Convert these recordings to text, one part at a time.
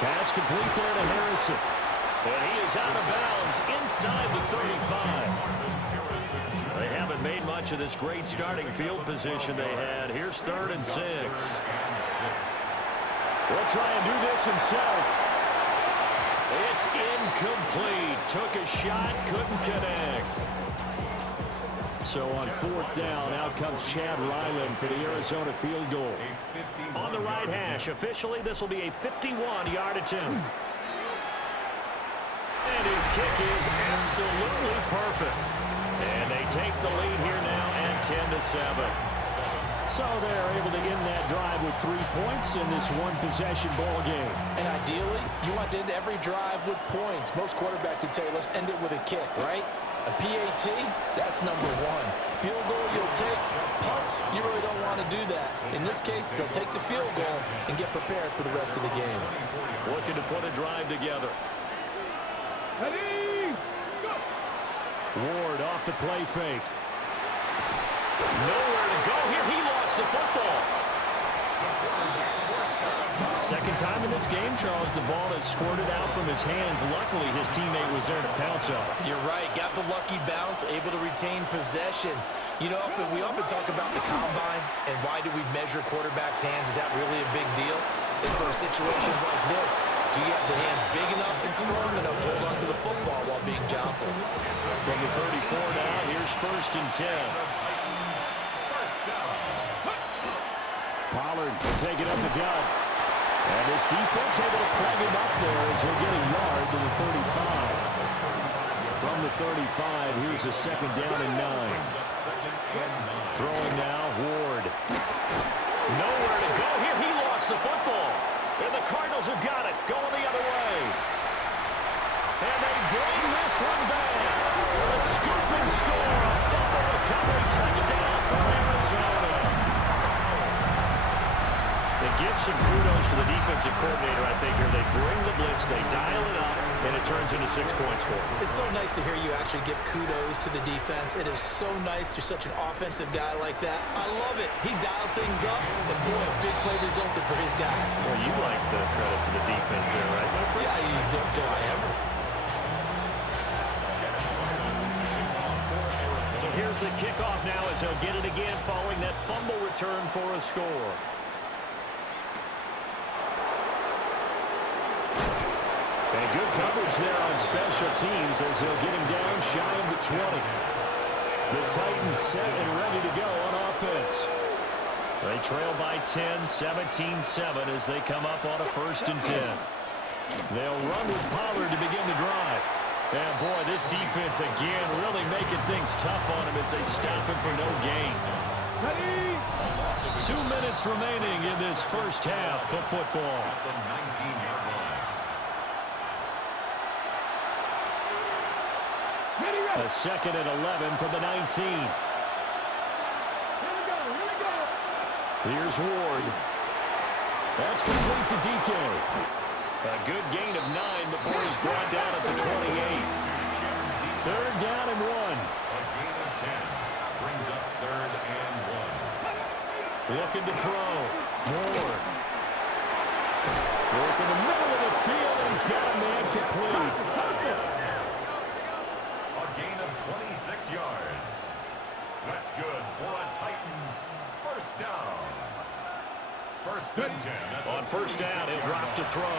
Pass complete there to Harrison. And he is out of bounds inside the 35. They haven't made much of this great starting field position they had. Here's 3rd and 6. Will try and do this himself. It's incomplete. Took a shot, couldn't connect. So on 4th down, out comes Chad Ryland for the Arizona field goal. On the right hash, officially this will be a 51-yard attempt. And his kick is absolutely perfect. And they take the lead here now at 10-7. So they're able to end that drive with 3 points in this one-possession ball game. And ideally, you want to end every drive with points. Most quarterbacks would tell you, let's end it with a kick, right? A PAT, that's number 1. Field goal you'll take. Punts, you really don't want to do that. In this case, they'll take the field goal and get prepared for the rest of the game. Looking to put a drive together. Ready, go! Ward off the play fake. Nowhere to go here. He lost the football. Second time in this game, Charles, the ball has squirted out from his hands. Luckily, his teammate was there to pounce on it. You're right. Got the lucky bounce, able to retain possession. You know, we often talk about the combine and why do we measure quarterbacks' hands. Is that really a big deal? It's for situations like this. Do you have the hands big enough and strong enough to hold on to the football while being jostled? From the 34 now, here's 1st and 10. Pollard will take it up the gut. And this defense able to plug him up there as he'll get a yard to the 35. From the 35, here's a 2nd down and 9. Throwing now, Ward. Nowhere to go here. He lost the football. And the Cardinals have got it. Going the other way. And they bring this one back. A scoop and score. A fumble recovery touchdown for Arizona. It gives some kudos to the defensive coordinator, I think, here. They bring the blitz, they dial it up, and it turns into 6 points for them. It's so nice to hear you actually give kudos to the defense. It is so nice. You're such an offensive guy like that. I love it. He dialed things up, and boy, a big play resulted for his guys. Well, you like the credit to the defense there, right, my friend? Yeah, you do I ever. So here's the kickoff now as they'll get it again following that fumble return for a score. And good coverage there on special teams as they'll get him down shy of the 20. The Titans set and ready to go on offense. They trail by 10, 17-7 as they come up on a 1st and 10. They'll run with Pollard to begin the drive. And boy, this defense again really making things tough on him as they stop him for no gain. 2 minutes remaining in this first half of football. A 2nd and 11 from the 19. Here's Ward. That's complete to DK. A good gain of 9 before he's brought down at the 28. 3rd down and 1. A gain of 10 brings up 3rd and 1. Looking to throw. Ward. Work in the middle of the field, and he's got a man complete. A gain of 26 yards. That's good for a Titans 1st down. 1st and 10. On 1st down, he'll drop to throw.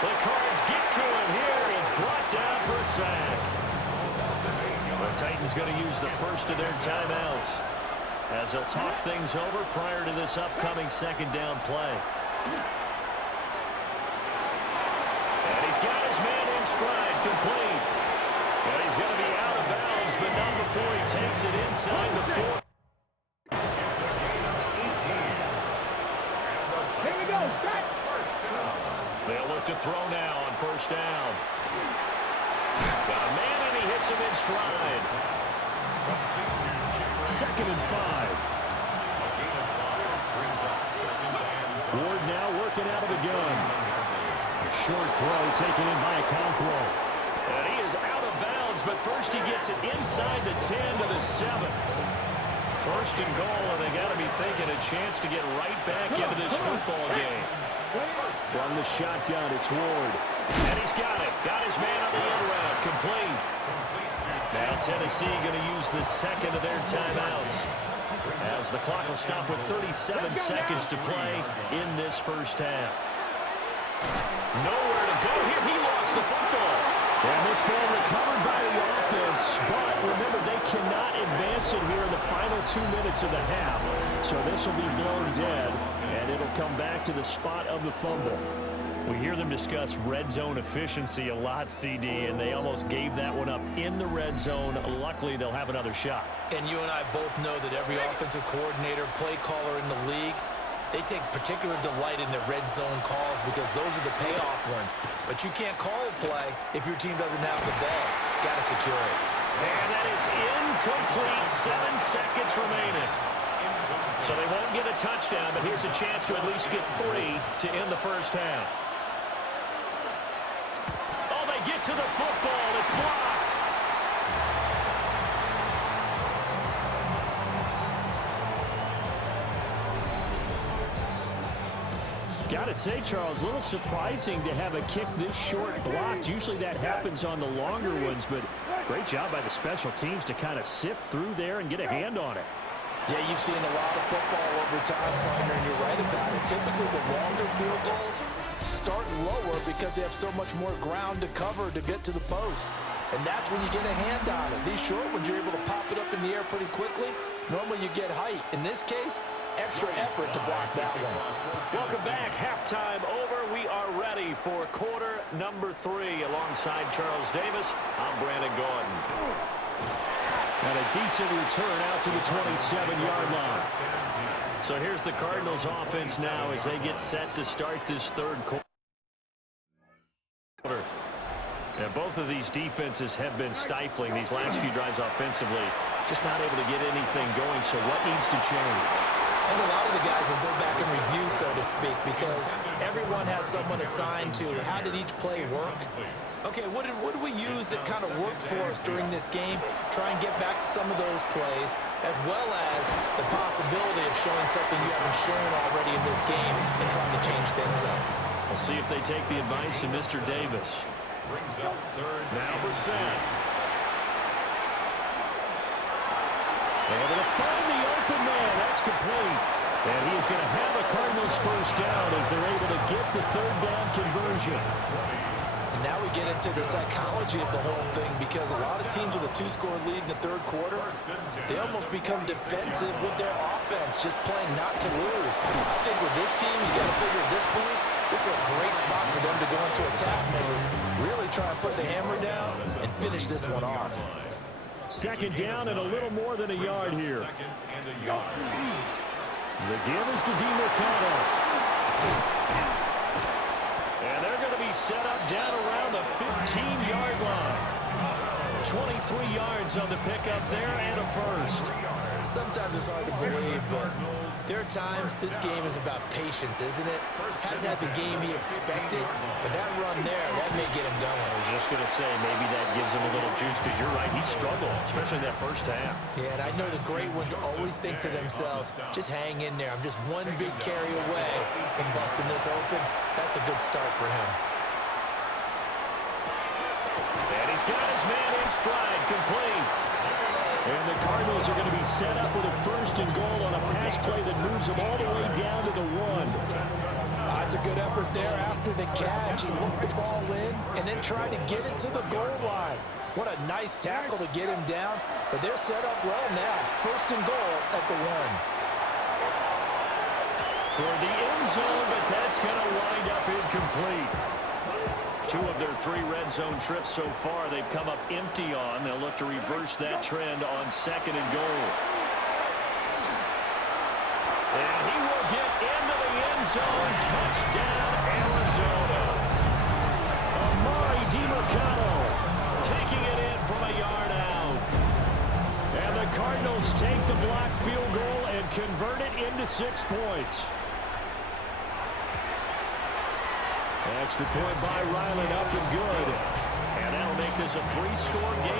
The Cards get to him here. He's brought down for a sack. The Titans going to use the first of their timeouts as they'll talk things over prior to this upcoming 2nd down play. And he's got his man in stride, complete. And he's going to be out of bounds, but not before he takes it inside the 4. It's a gain of 18. Here we go, sack. 1st down. They'll look to throw now on 1st down. Got a man, and he hits him in stride. 2nd and 5. Ward now working out of the gun. A short throw taken in by Okonkwo. And he is out of bounds, but first he gets it inside the 10 to the 7. 1st and goal, and they got to be thinking a chance to get right back into this football game. From the shotgun, it's Ward. And he's got it. Got his man on the end route. Complete. Now Tennessee going to use the second of their timeouts, as the clock will stop with 37 seconds to play in this first half. Nowhere to go here. He lost the football. And this ball recovered by the offense, but remember, they cannot advance it here in the final 2 minutes of the half. So this will be blown dead, and it'll come back to the spot of the fumble. We hear them discuss red zone efficiency a lot, CD, and they almost gave that one up in the red zone. Luckily, they'll have another shot. And you and I both know that every offensive coordinator, play caller in the league, they take particular delight in the red zone calls because those are the payoff ones. But you can't call a play if your team doesn't have the ball. Got to secure it. And that is incomplete. 7 seconds remaining. So they won't get a touchdown, but here's a chance to at least get 3 to end the first half. Oh, they get to the football. It's blocked. Got to say, Charles, a little surprising to have a kick this short blocked. Usually that happens on the longer ones, but great job by the special teams to kind of sift through there and get a hand on it. Yeah, you've seen a lot of football over time, partner, and you're right about it. Typically, the longer field goals start lower because they have so much more ground to cover to get to the post. And that's when you get a hand on it. These short ones, you're able to pop it up in the air pretty quickly. Normally, you get height. In this case, extra effort to block that one. Welcome back. Halftime over. We are ready for quarter number 3. Alongside Charles Davis, I'm Brandon Gordon. And a decent return out to the 27-yard line. So here's the Cardinals offense now as they get set to start this third quarter. And both of these defenses have been stifling these last few drives offensively. Just not able to get anything going, so what needs to change? And a lot of the guys will go back and review, so to speak, because everyone has someone assigned to how did each play work. Okay, what did we use that kind of worked for us during this game? Try and get back to some of those plays, as well as the possibility of showing something you haven't shown already in this game and trying to change things up. We'll see if they take the advice of Mr. Davis. Now Brissett. Able to find the open man. That's complete. And he is going to have a Cardinals first down as they're able to get the third down conversion. And now we get into the psychology of the whole thing, because a lot of teams with a 2-score lead in the third quarter, they almost become defensive with their offense, just playing not to lose. I think with this team, you got to figure at this point, this is a great spot for them to go into attack mode, really try and put the hammer down and finish this one off. Second down and a little more than a yard here. The give is to DeMarcado. And they're going to be set up down around the 15-yard line. 23 yards on the pickup there and a first. Sometimes it's hard to believe, but there are times this game is about patience, isn't it? Hasn't had the game he expected, but that run there, that may get him going. I was just going to say, maybe that gives him a little juice, because you're right, he struggled, especially in that first half. Yeah, and I know the great ones always think to themselves, just hang in there. I'm just one big carry away from busting this open. That's a good start for him. And he's got his man in stride, complete. And the Cardinals are going to be set up with a first and goal on a pass play that moves them all the way down to the 1. That's a good effort there after the catch. He looked the ball in and then tried to get it to the goal line. What a nice tackle to get him down. But they're set up well now. First and goal at the 1. Toward the end zone, but that's going to wind up incomplete. 2 of their 3 red zone trips so far, they've come up empty on. They'll look to reverse that trend on second and goal. And he will get into the end zone. Touchdown, Arizona. Amari DeMarcado taking it in from a yard out. And the Cardinals take the block field goal and convert it into 6 points. Extra point by Ryland, up and good. And that'll make this a 3-score game.